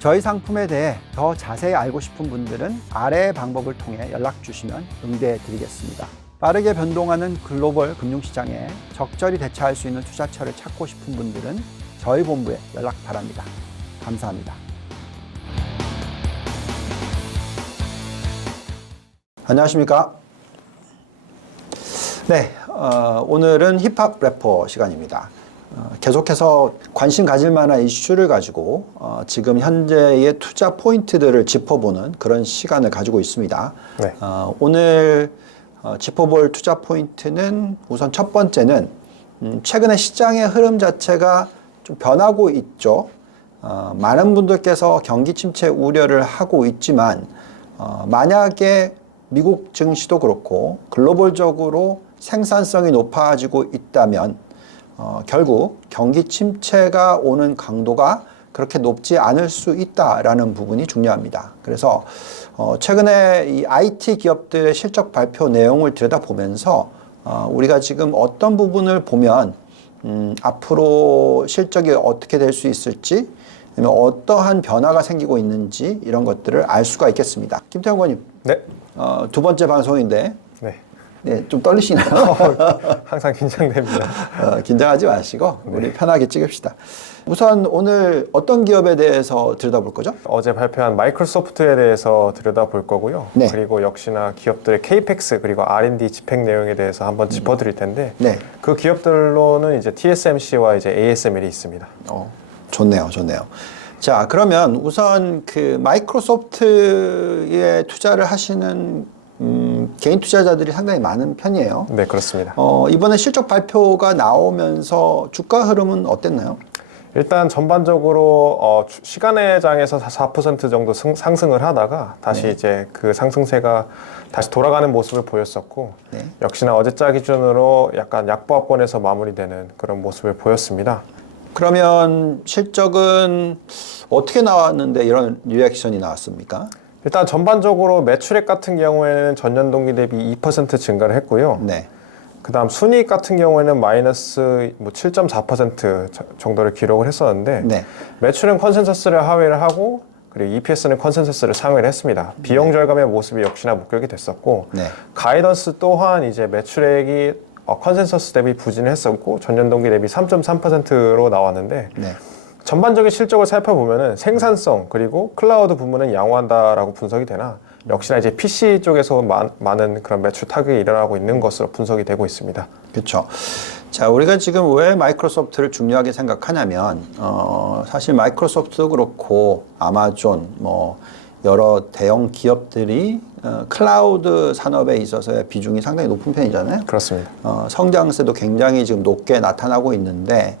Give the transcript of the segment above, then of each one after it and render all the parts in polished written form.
저희 상품에 대해 더 자세히 알고 싶은 분들은 아래의 방법을 통해 연락 주시면 응대해 드리겠습니다. 빠르게 변동하는 글로벌 금융시장에 적절히 대처할 수 있는 투자처를 찾고 싶은 분들은 저희 본부에 연락 바랍니다. 감사합니다. 안녕하십니까? 네, 오늘은 힙합 래퍼 시간입니다. 계속해서 관심 가질 만한 이슈를 가지고 지금 현재의 투자 포인트들을 짚어보는 그런 시간을 가지고 있습니다. 네. 오늘 짚어볼 투자 포인트는 우선 첫 번째는 최근에 시장의 흐름 자체가 좀 변하고 있죠. 많은 분들께서 경기 침체 우려를 하고 있지만 만약에 미국 증시도 그렇고 글로벌적으로 생산성이 높아지고 있다면 결국 경기 침체가 오는 강도가 그렇게 높지 않을 수 있다라는 부분이 중요합니다. 그래서 최근에 이 IT 기업들의 실적 발표 내용을 들여다보면서 우리가 지금 어떤 부분을 보면 앞으로 실적이 어떻게 될 수 있을지, 아니면 어떠한 변화가 생기고 있는지 이런 것들을 알 수가 있겠습니다. 김태형 의원님, 네. 두 번째 방송인데 네. 좀 떨리시나요? 항상 긴장됩니다. 긴장하지 마시고 우리 편하게 찍읍시다. 우선 오늘 어떤 기업에 대해서 들여다볼 거죠? 어제 발표한 마이크로소프트에 대해서 들여다볼 거고요. 네. 그리고 역시나 기업들의 CAPEX 그리고 R&D 집행 내용에 대해서 한번 짚어드릴 텐데 네. 그 기업들로는 이제 TSMC와 이제 ASML이 있습니다. 좋네요. 자, 그러면 우선 그 마이크로소프트에 투자를 하시는 개인 투자자들이 상당히 많은 편이에요. 네, 그렇습니다. 이번에 실적 발표가 나오면서 주가 흐름은 어땠나요? 일단 전반적으로 시간의 장에서 4% 정도 상승을 하다가 다시 이제 그 상승세가 다시 돌아가는 모습을 보였었고 역시나 어제자 기준으로 약간 약보합권에서 마무리되는 그런 모습을 보였습니다. 그러면 실적은 어떻게 나왔는데 이런 리액션이 나왔습니까? 일단 전반적으로 매출액 같은 경우에는 전년 동기 대비 2% 증가를 했고요. 네. 그다음 순이익 같은 경우에는 마이너스 7.4% 정도를 기록을 했었는데 네. 매출은 컨센서스를 하회를 하고 그리고 EPS는 컨센서스를 상회를 했습니다. 비용 절감의 모습이 역시나 목격이 됐었고 가이던스 또한 이제 매출액이 컨센서스 대비 부진을 했었고 전년 동기 대비 3.3%로 나왔는데 전반적인 실적을 살펴보면은 생산성 그리고 클라우드 부문은 양호한다라고 분석이 되나 역시나 이제 PC 쪽에서 많은 그런 매출 타격이 일어나고 있는 것으로 분석이 되고 있습니다. 그렇죠. 자, 우리가 지금 왜 마이크로소프트를 중요하게 생각하냐면 사실 마이크로소프트도 그렇고 아마존 여러 대형 기업들이 클라우드 산업에 있어서의 비중이 상당히 높은 편이잖아요. 그렇습니다. 성장세도 굉장히 지금 높게 나타나고 있는데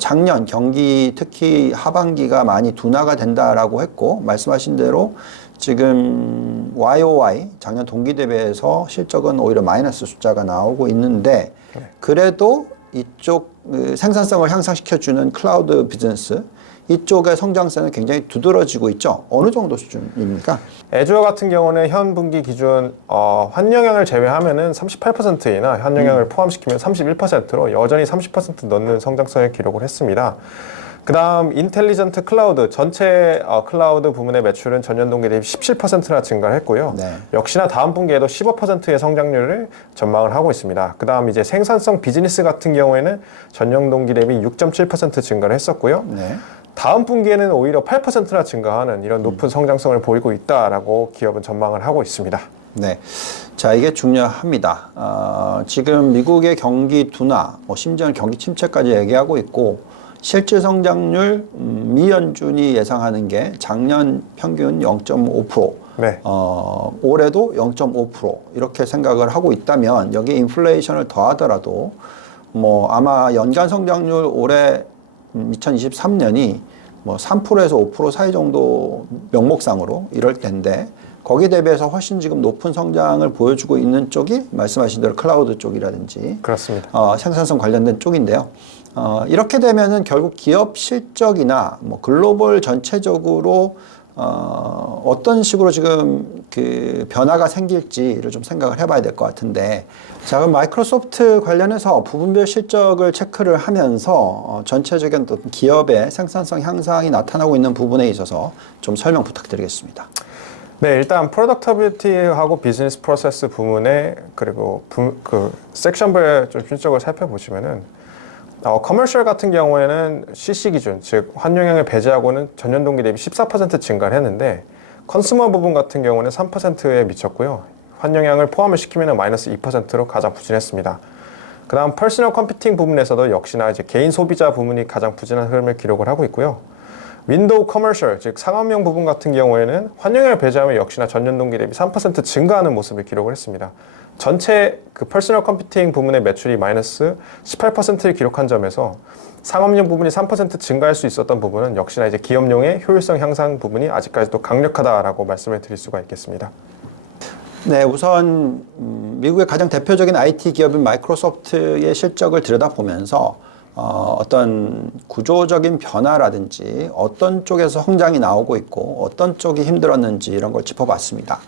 작년 경기 특히 하반기가 많이 둔화가 된다라고 했고 말씀하신 대로 지금 YOY 작년 동기 대비해서 실적은 오히려 마이너스 숫자가 나오고 있는데 그래도 이쪽 생산성을 향상시켜주는 클라우드 비즈니스 이쪽의 성장세는 굉장히 두드러지고 있죠. 어느 정도 수준입니까? 애주어 같은 경우는 현 분기 기준 환영형을 제외하면은 38%이나 환영형을 포함시키면 31%로 여전히 30% 넘는 성장성을 기록을 했습니다. 그 다음 인텔리전트 클라우드 전체 클라우드 부문의 매출은 전년 동기 대비 17%나 증가를 했고요. 역시나 다음 분기에도 15%의 성장률을 전망을 하고 있습니다. 그 다음 이제 생산성 비즈니스 같은 경우에는 전년 동기 대비 6.7% 증가를 했었고요. 다음 분기에는 오히려 8%나 증가하는 이런 높은 성장성을 보이고 있다라고 기업은 전망을 하고 있습니다. 네. 자, 이게 중요합니다. 지금 미국의 경기 둔화, 심지어는 경기 침체까지 얘기하고 있고 실질 성장률 미연준이 예상하는 게 작년 평균 0.5%, 올해도 0.5% 이렇게 생각을 하고 있다면 여기에 인플레이션을 더하더라도 아마 연간 성장률 올해 2023년이 3%에서 5% 사이 정도 명목상으로 이럴 텐데 거기에 대비해서 훨씬 지금 높은 성장을 보여주고 있는 쪽이 말씀하신 대로 클라우드 쪽이라든지 그렇습니다. 생산성 관련된 쪽인데요. 이렇게 되면은 결국 기업 실적이나 글로벌 전체적으로 어떤 식으로 지금 그 변화가 생길지를 좀 생각을 해봐야 될 것 같은데, 자, 그럼 마이크로소프트 관련해서 부분별 실적을 체크를 하면서 전체적인 어떤 기업의 생산성 향상이 나타나고 있는 부분에 있어서 좀 설명 부탁드리겠습니다. 네, 일단 프로덕터빌티하고 비즈니스 프로세스 부문에 그리고 그 섹션별 좀 실적을 살펴보시면은 커머셜 같은 경우에는 CC 기준, 즉 환용량을 배제하고는 전년 동기 대비 14% 증가를 했는데 컨슈머 부분 같은 경우는 3%에 미쳤고요. 환용량을 포함을 시키면 마이너스 2%로 가장 부진했습니다. 그 다음 퍼스널 컴퓨팅 부분에서도 역시나 이제 개인 소비자 부문이 가장 부진한 흐름을 기록을 하고 있고요. 윈도우 커머셜, 즉 상업용 부분 같은 경우에는 환용량을 배제하면 역시나 전년 동기 대비 3% 증가하는 모습을 기록을 했습니다. 전체 그 퍼스널 컴퓨팅 부문의 매출이 마이너스 18%를 기록한 점에서 상업용 부분이 3% 증가할 수 있었던 부분은 역시나 이제 기업용의 효율성 향상 부분이 아직까지도 강력하다라고 말씀을 드릴 수가 있겠습니다. 네, 우선 미국의 가장 대표적인 IT 기업인 마이크로소프트의 실적을 들여다보면서 어떤 구조적인 변화라든지 어떤 쪽에서 성장이 나오고 있고 어떤 쪽이 힘들었는지 이런 걸 짚어봤습니다.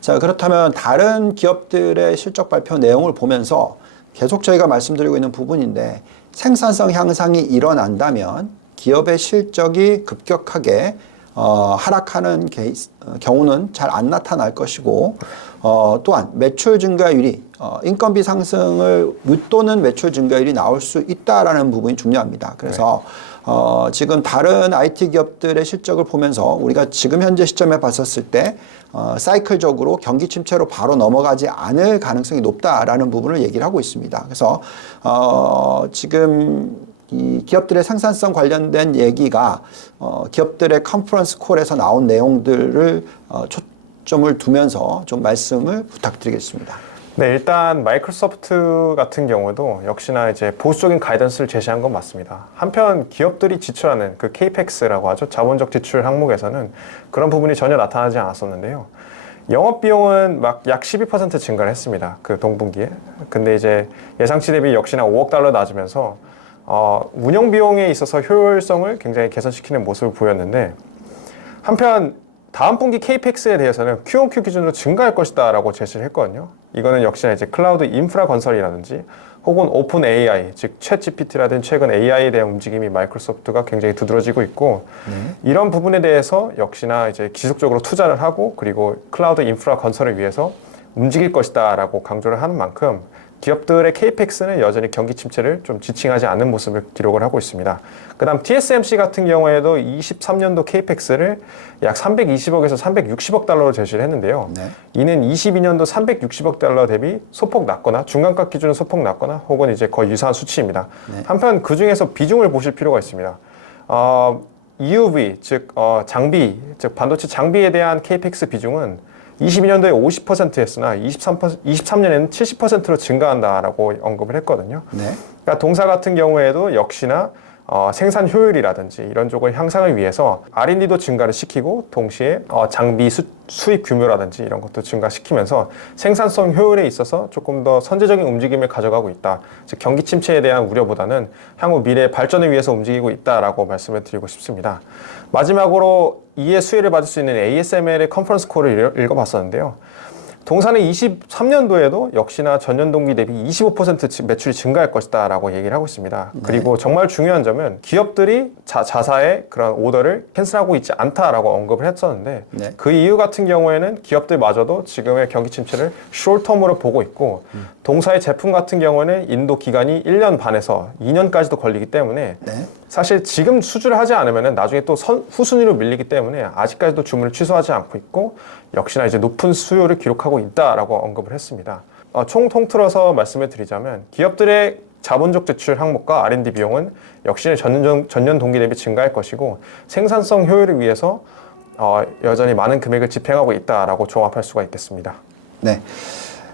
자, 그렇다면 다른 기업들의 실적 발표 내용을 보면서 계속 저희가 말씀드리고 있는 부분인데, 생산성 향상이 일어난다면 기업의 실적이 급격하게 하락하는 경우는 잘 안 나타날 것이고, 또한 매출 증가율이 인건비 상승을 밑도는 매출 증가율이 나올 수 있다라는 부분이 중요합니다. 그래서 지금 다른 IT 기업들의 실적을 보면서 우리가 지금 현재 시점에 봤었을 때 사이클적으로 경기 침체로 바로 넘어가지 않을 가능성이 높다라는 부분을 얘기를 하고 있습니다. 그래서 지금 이 기업들의 생산성 관련된 얘기가 기업들의 컨퍼런스 콜에서 나온 내용들을 초점을 두면서 좀 말씀을 부탁드리겠습니다. 네, 일단 마이크로소프트 같은 경우도 역시나 이제 보수적인 가이던스를 제시한 건 맞습니다. 한편 기업들이 지출하는 그 CAPEX라고 하죠. 자본적 지출 항목에서는 그런 부분이 전혀 나타나지 않았었는데요. 영업 비용은 막 약 12% 증가를 했습니다. 그 동분기에. 근데 이제 예상치 대비 역시나 5억 달러 낮으면서 운영 비용에 있어서 효율성을 굉장히 개선시키는 모습을 보였는데, 한편 다음 분기 CAPEX에 대해서는 Q-on-Q 기준으로 증가할 것이다 라고 제시를 했거든요. 이거는 역시나 이제 클라우드 인프라 건설이라든지 혹은 오픈 AI, 즉 챗GPT라든지 최근 AI에 대한 움직임이 마이크로소프트가 굉장히 두드러지고 있고, 이런 부분에 대해서 역시나 이제 지속적으로 투자를 하고 그리고 클라우드 인프라 건설을 위해서 움직일 것이다 라고 강조를 하는 만큼 기업들의 CAPEX는 여전히 경기 침체를 좀 지칭하지 않는 모습을 기록을 하고 있습니다. 그 다음 TSMC 같은 경우에도 23년도 CAPEX를 약 320억에서 360억 달러로 제시를 했는데요. 네. 이는 이는 22년도 360억 달러 대비 소폭 낮거나 중간가 기준은 소폭 낮거나 혹은 이제 거의 유사한 수치입니다. 네. 한편 그 중에서 비중을 보실 필요가 있습니다. EUV, 즉 장비, 즉 반도체 장비에 대한 CAPEX 비중은 22년도에 50%였으나 23년에는 70%로 증가한다라고 언급을 했거든요. 네. 그러니까 동사 같은 경우에도 역시나 생산 효율이라든지 이런 쪽을 향상을 위해서 R&D도 증가를 시키고 동시에 장비 수입 규모라든지 이런 것도 증가시키면서 생산성 효율에 있어서 조금 더 선제적인 움직임을 가져가고 있다. 즉 경기 침체에 대한 우려보다는 향후 미래 발전을 위해서 움직이고 있다라고 말씀을 드리고 싶습니다. 마지막으로 이에 수혜를 받을 수 있는 ASML의 컨퍼런스 콜을 읽어봤었는데요. 동사는 23년도에도 역시나 전년 동기 대비 25% 매출이 증가할 것이다 라고 얘기를 하고 있습니다. 네. 그리고 정말 중요한 점은 기업들이 자사의 그런 오더를 캔슬하고 있지 않다라고 언급을 했었는데, 네. 그 이유 같은 경우에는 기업들마저도 지금의 경기 침체를 숏텀으로 보고 있고, 동사의 제품 같은 경우에는 인도 기간이 1년 반에서 2년까지도 걸리기 때문에 네. 사실 지금 수주를 하지 않으면 나중에 또 후순위로 밀리기 때문에 아직까지도 주문을 취소하지 않고 있고, 역시나 이제 높은 수요를 기록하고 있다라고 언급을 했습니다. 총 통틀어서 말씀을 드리자면 기업들의 자본적 지출 항목과 R&D 비용은 역시 전년 동기 대비 증가할 것이고, 생산성 효율을 위해서 여전히 많은 금액을 집행하고 있다라고 종합할 수가 있겠습니다. 네.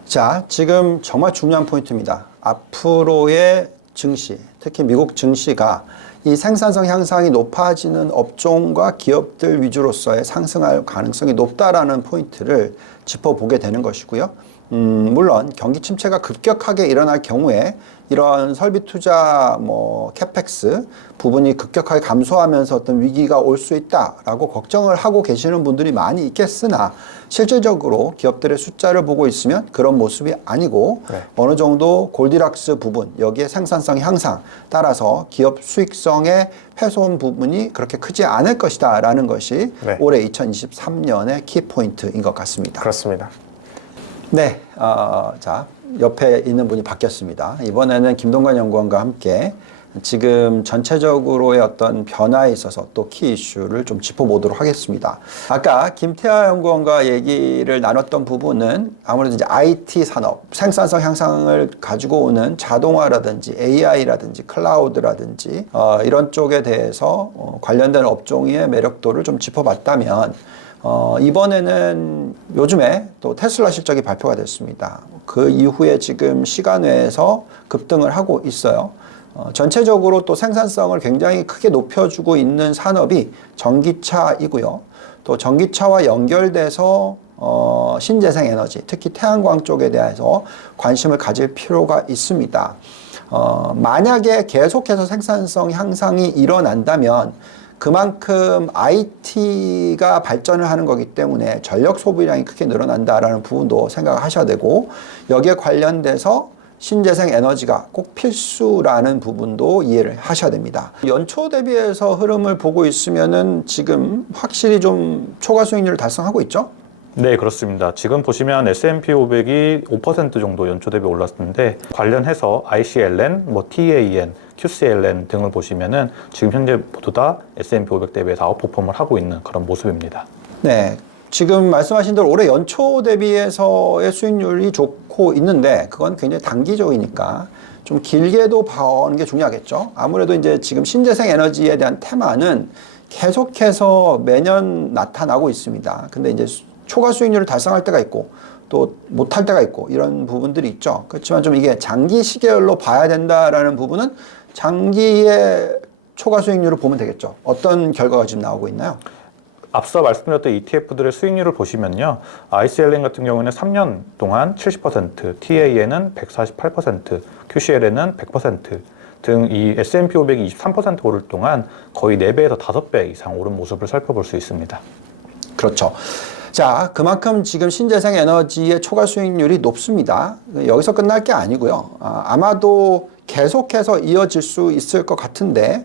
자, 지금 정말 중요한 포인트입니다. 앞으로의 증시, 특히 미국 증시가 이 생산성 향상이 높아지는 업종과 기업들 위주로서의 상승할 가능성이 높다라는 포인트를 짚어보게 되는 것이고요. 물론 경기 침체가 급격하게 일어날 경우에 이런 설비 투자 캐펙스 부분이 급격하게 감소하면서 어떤 위기가 올 수 있다라고 걱정을 하고 계시는 분들이 많이 있겠으나 실질적으로 기업들의 숫자를 보고 있으면 그런 모습이 아니고 네. 어느 정도 골디락스 부분, 여기에 생산성 향상 따라서 기업 수익성의 훼손 부분이 그렇게 크지 않을 것이다 라는 것이 네. 올해 2023년의 키포인트인 것 같습니다. 그렇습니다. 네, 자, 옆에 있는 분이 바뀌었습니다. 이번에는 김동관 연구원과 함께 지금 전체적으로의 어떤 변화에 있어서 또 키 이슈를 좀 짚어보도록 하겠습니다. 아까 김태하 연구원과 얘기를 나눴던 부분은 아무래도 이제 IT 산업, 생산성 향상을 가지고 오는 자동화라든지 AI라든지 클라우드라든지 이런 쪽에 대해서 관련된 업종의 매력도를 좀 짚어봤다면 이번에는 요즘에 또 테슬라 실적이 발표가 됐습니다. 그 이후에 지금 시간외에서 급등을 하고 있어요. 전체적으로 또 생산성을 굉장히 크게 높여주고 있는 산업이 전기차이고요. 또 전기차와 연결돼서 신재생 에너지, 특히 태양광 쪽에 대해서 관심을 가질 필요가 있습니다. 만약에 계속해서 생산성 향상이 일어난다면 그만큼 IT가 발전을 하는 거기 때문에 전력 소비량이 크게 늘어난다라는 부분도 생각하셔야 되고, 여기에 관련돼서 신재생 에너지가 꼭 필수라는 부분도 이해를 하셔야 됩니다. 연초 대비해서 흐름을 보고 있으면은 지금 확실히 좀 초과 수익률을 달성하고 있죠? 네, 그렇습니다. 지금 보시면 S&P 500이 5% 정도 연초 대비 올랐는데, 관련해서 ICLN, TAN, QCLN 등을 보시면은 지금 현재 모두 다 S&P 500 대비해서 아웃퍼폼을 하고 있는 그런 모습입니다. 네. 지금 말씀하신 대로 올해 연초 대비해서의 수익률이 좋고 있는데 그건 굉장히 단기적이니까 좀 길게도 봐오는 게 중요하겠죠. 아무래도 이제 지금 신재생 에너지에 대한 테마는 계속해서 매년 나타나고 있습니다. 근데 이제 초과 수익률을 달성할 때가 있고 또 못할 때가 있고 이런 부분들이 있죠. 그렇지만 좀 이게 장기 시계열로 봐야 된다라는 부분은 장기의 초과 수익률을 보면 되겠죠. 어떤 결과가 지금 나오고 있나요? 앞서 말씀드렸던 ETF들의 수익률을 보시면요, ICLN 같은 경우에는 3년 동안 70%, TAN은 148%, QCLN은 100% 등 이 S&P 500이 23% 오를 동안 거의 4배에서 5배 이상 오른 모습을 살펴볼 수 있습니다. 그렇죠. 자, 그만큼 지금 신재생 에너지의 초과 수익률이 높습니다. 여기서 끝날 게 아니고요. 아마도 계속해서 이어질 수 있을 것 같은데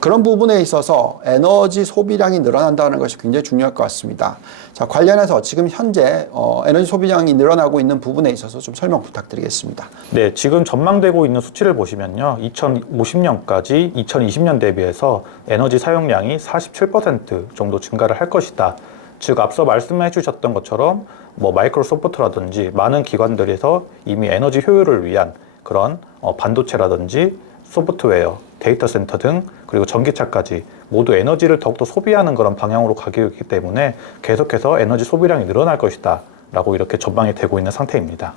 그런 부분에 있어서 에너지 소비량이 늘어난다는 것이 굉장히 중요할 것 같습니다. 자, 관련해서 지금 현재 에너지 소비량이 늘어나고 있는 부분에 있어서 좀 설명 부탁드리겠습니다. 네, 지금 전망되고 있는 수치를 보시면요, 2050년까지 2020년 대비해서 에너지 사용량이 47% 정도 증가를 할 것이다. 즉, 앞서 말씀해 주셨던 것처럼 마이크로소프트라든지 많은 기관들에서 이미 에너지 효율을 위한 그런 반도체라든지 소프트웨어, 데이터 센터 등 그리고 전기차까지 모두 에너지를 더욱더 소비하는 그런 방향으로 가기 때문에 계속해서 에너지 소비량이 늘어날 것이다 라고 이렇게 전망이 되고 있는 상태입니다.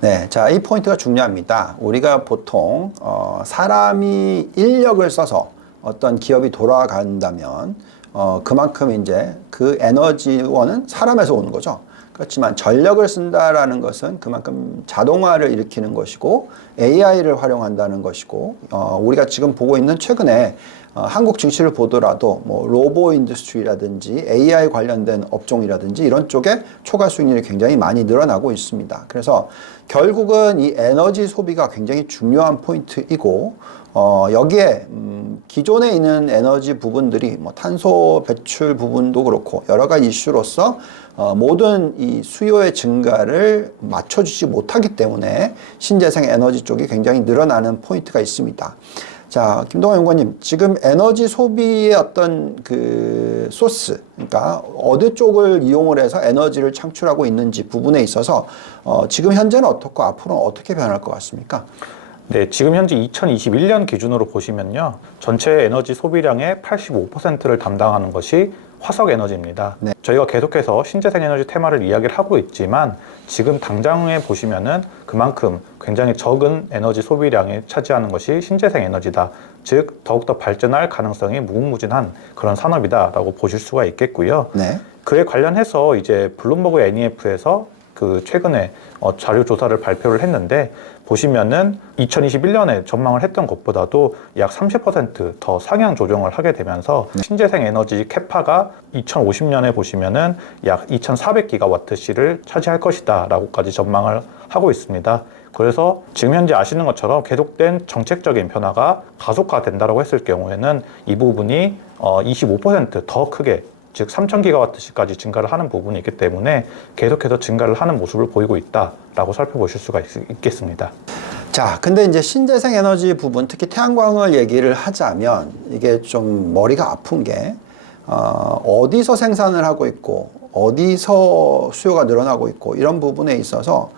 네, 자, 이 포인트가 중요합니다. 우리가 보통 사람이 인력을 써서 어떤 기업이 돌아간다면 그만큼 이제 그 에너지원은 사람에서 오는 거죠. 그렇지만 전력을 쓴다라는 것은 그만큼 자동화를 일으키는 것이고 AI를 활용한다는 것이고 우리가 지금 보고 있는 최근에 한국 증시를 보더라도 로보 인더스트리라든지 AI 관련된 업종이라든지 이런 쪽에 초과 수익률이 굉장히 많이 늘어나고 있습니다. 그래서 결국은 이 에너지 소비가 굉장히 중요한 포인트이고 여기에 기존에 있는 에너지 부분들이 탄소 배출 부분도 그렇고 여러 가지 이슈로서 모든 이 수요의 증가를 맞춰주지 못하기 때문에 신재생 에너지 쪽이 굉장히 늘어나는 포인트가 있습니다. 자, 김동환 연구원님, 지금 에너지 소비의 어떤 그 소스, 그러니까 어느 쪽을 이용을 해서 에너지를 창출하고 있는지 부분에 있어서 지금 현재는 어떻고 앞으로는 어떻게 변할 것 같습니까? 네, 지금 현재 2021년 기준으로 보시면요, 전체 에너지 소비량의 85%를 담당하는 것이 화석 에너지입니다. 네. 저희가 계속해서 신재생 에너지 테마를 이야기를 하고 있지만 지금 당장에 보시면은 그만큼 굉장히 적은 에너지 소비량이 차지하는 것이 신재생 에너지다. 즉 더욱더 발전할 가능성이 무궁무진한 그런 산업이다라고 보실 수가 있겠고요. 네. 그에 관련해서 이제 블룸버그 NEF에서 그 최근에 자료 조사를 발표를 했는데 보시면은 2021년에 전망을 했던 것보다도 약 30% 더 상향 조정을 하게 되면서 신재생 에너지 캐파가 2050년에 보시면은 약 2,400기가와트시를 차지할 것이다 라고까지 전망을 하고 있습니다. 그래서 지금 현재 아시는 것처럼 계속된 정책적인 변화가 가속화된다고 했을 경우에는 이 부분이 25%더 크게 즉 3,000기가와트시까지 증가를 하는 부분이 있기 때문에 계속해서 증가를 하는 모습을 보이고 있다라고 살펴보실 수가 있겠습니다. 자, 근데 이제 신재생 에너지 부분, 특히 태양광을 얘기를 하자면 이게 좀 머리가 아픈 게 어디서 생산을 하고 있고 어디서 수요가 늘어나고 있고 이런 부분에 있어서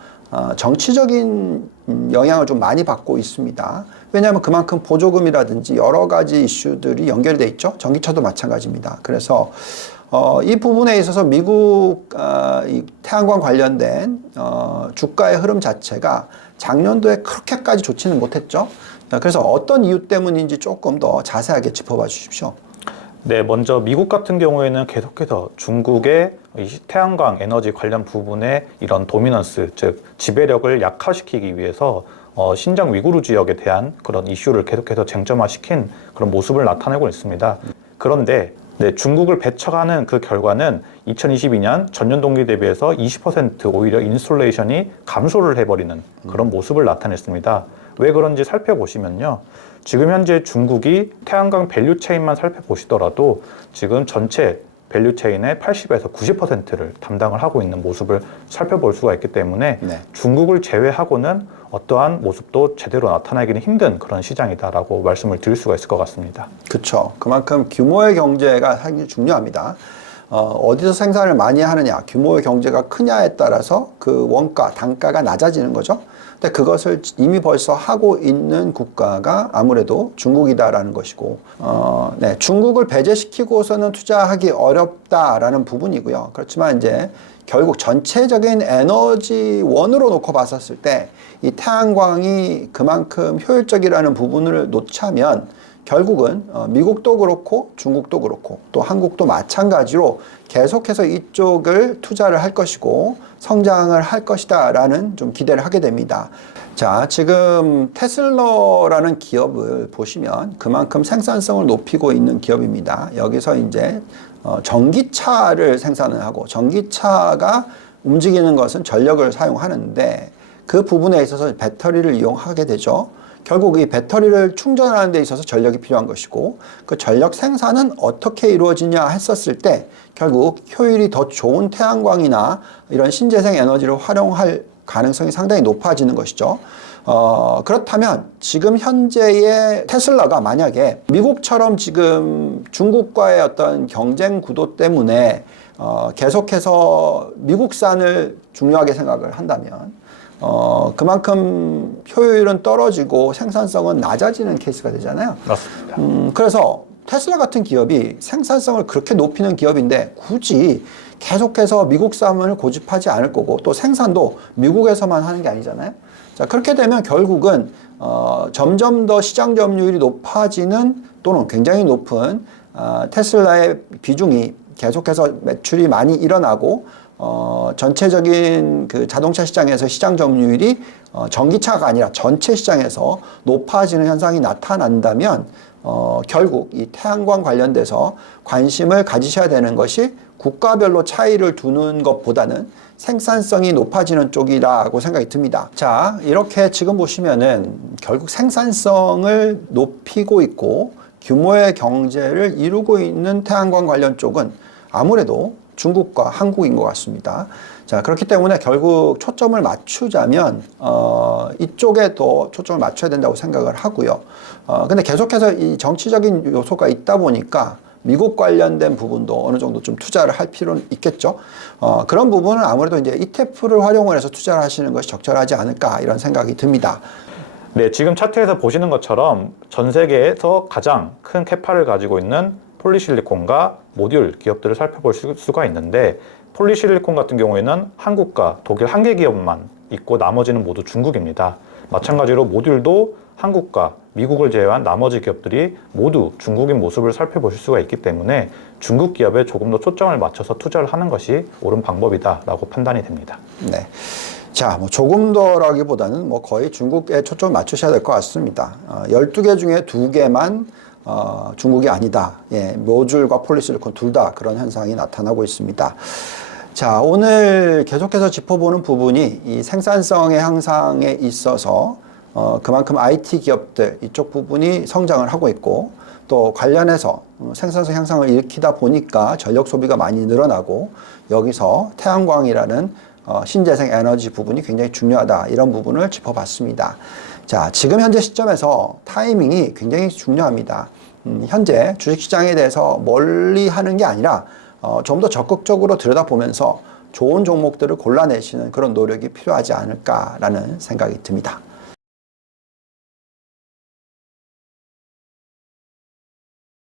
정치적인 영향을 좀 많이 받고 있습니다. 왜냐하면 그만큼 보조금이라든지 여러 가지 이슈들이 연결돼 있죠. 전기차도 마찬가지입니다. 그래서 이 부분에 있어서 미국 이 태양광 관련된 주가의 흐름 자체가 작년도에 그렇게까지 좋지는 못했죠. 그래서 어떤 이유 때문인지 조금 더 자세하게 짚어봐 주십시오. 네, 먼저 미국 같은 경우에는 계속해서 중국의 이 태양광 에너지 관련 부분의 이런 도미넌스, 즉 지배력을 약화시키기 위해서 신장 위구르 지역에 대한 그런 이슈를 계속해서 쟁점화시킨 그런 모습을 나타내고 있습니다. 그런데 중국을 배척하는 그 결과는 2022년 전년 동기 대비해서 20% 오히려 인스톨레이션이 감소를 해버리는 그런 모습을 나타냈습니다. 왜 그런지 살펴보시면요. 지금 현재 중국이 태양광 밸류체인만 살펴보시더라도 지금 전체 밸류체인의 80에서 90%를 담당을 하고 있는 모습을 살펴볼 수가 있기 때문에 중국을 제외하고는 어떠한 모습도 제대로 나타나기는 힘든 그런 시장이다라고 말씀을 드릴 수가 있을 것 같습니다. 그렇죠. 그만큼 규모의 경제가 상당히 중요합니다. 어디서 생산을 많이 하느냐, 규모의 경제가 크냐에 따라서 그 원가, 단가가 낮아지는 거죠. 근데 그것을 이미 벌써 하고 있는 국가가 아무래도 중국이다라는 것이고, 중국을 배제시키고서는 투자하기 어렵다라는 부분이고요. 그렇지만 이제 결국 전체적인 에너지원으로 놓고 봤었을 때 이 태양광이 그만큼 효율적이라는 부분을 놓자면 결국은 미국도 그렇고 중국도 그렇고 또 한국도 마찬가지로 계속해서 이쪽을 투자를 할 것이고 성장을 할 것이다 라는 좀 기대를 하게 됩니다. 자, 지금 테슬라라는 기업을 보시면 그만큼 생산성을 높이고 있는 기업입니다. 여기서 이제 전기차를 생산을 하고 전기차가 움직이는 것은 전력을 사용하는데 그 부분에 있어서 배터리를 이용하게 되죠. 결국 이 배터리를 충전하는 데 있어서 전력이 필요한 것이고 그 전력 생산은 어떻게 이루어지냐 했었을 때 결국 효율이 더 좋은 태양광이나 이런 신재생 에너지를 활용할 가능성이 상당히 높아지는 것이죠. 그렇다면 지금 현재의 테슬라가 만약에 미국처럼 지금 중국과의 어떤 경쟁 구도 때문에 계속해서 미국산을 중요하게 생각을 한다면 그만큼 효율은 떨어지고 생산성은 낮아지는 케이스가 되잖아요. 맞습니다. 그래서 테슬라 같은 기업이 생산성을 그렇게 높이는 기업인데 굳이 계속해서 미국산을 고집하지 않을 거고 또 생산도 미국에서만 하는 게 아니잖아요. 자, 그렇게 되면 결국은 점점 더 시장 점유율이 높아지는 또는 굉장히 높은 테슬라의 비중이 계속해서 매출이 많이 일어나고 전체적인 그 자동차 시장에서 시장 점유율이 전기차가 아니라 전체 시장에서 높아지는 현상이 나타난다면 결국 이 태양광 관련돼서 관심을 가지셔야 되는 것이 국가별로 차이를 두는 것보다는 생산성이 높아지는 쪽이라고 생각이 듭니다. 자, 이렇게 지금 보시면은 결국 생산성을 높이고 있고 규모의 경제를 이루고 있는 태양광 관련 쪽은 아무래도 중국과 한국인 것 같습니다. 자, 그렇기 때문에 결국 초점을 맞추자면 이쪽에 더 초점을 맞춰야 된다고 생각을 하고요. 근데 계속해서 이 정치적인 요소가 있다 보니까 미국 관련된 부분도 어느 정도 좀 투자를 할 필요는 있겠죠. 그런 부분은 아무래도 이제 ETF를 활용을 해서 투자를 하시는 것이 적절하지 않을까 이런 생각이 듭니다. 네, 지금 차트에서 보시는 것처럼 전 세계에서 가장 큰 캐파를 가지고 있는 폴리실리콘과 모듈 기업들을 살펴볼 수가 있는데 폴리실리콘 같은 경우에는 한국과 독일 한 개 기업만 있고 나머지는 모두 중국입니다. 마찬가지로 모듈도 한국과 미국을 제외한 나머지 기업들이 모두 중국인 모습을 살펴보실 수가 있기 때문에 중국 기업에 조금 더 초점을 맞춰서 투자를 하는 것이 옳은 방법이다라고 판단이 됩니다. 네. 자, 뭐 조금 더라기보다는 뭐 거의 중국에 초점을 맞추셔야 될 것 같습니다. 12개 중에 2개만 중국이 아니다. 예, 모듈과 폴리실리콘 둘 다 그런 현상이 나타나고 있습니다. 자, 오늘 계속해서 짚어보는 부분이 이 생산성의 향상에 있어서 그만큼 IT 기업들 이쪽 부분이 성장을 하고 있고 또 관련해서 생산성 향상을 일으키다 보니까 전력 소비가 많이 늘어나고 여기서 태양광이라는 신재생 에너지 부분이 굉장히 중요하다. 이런 부분을 짚어봤습니다. 자, 지금 현재 시점에서 타이밍이 굉장히 중요합니다. 현재 주식시장에 대해서 멀리 하는 게 아니라 좀 더 적극적으로 들여다보면서 좋은 종목들을 골라내시는 그런 노력이 필요하지 않을까라는 생각이 듭니다.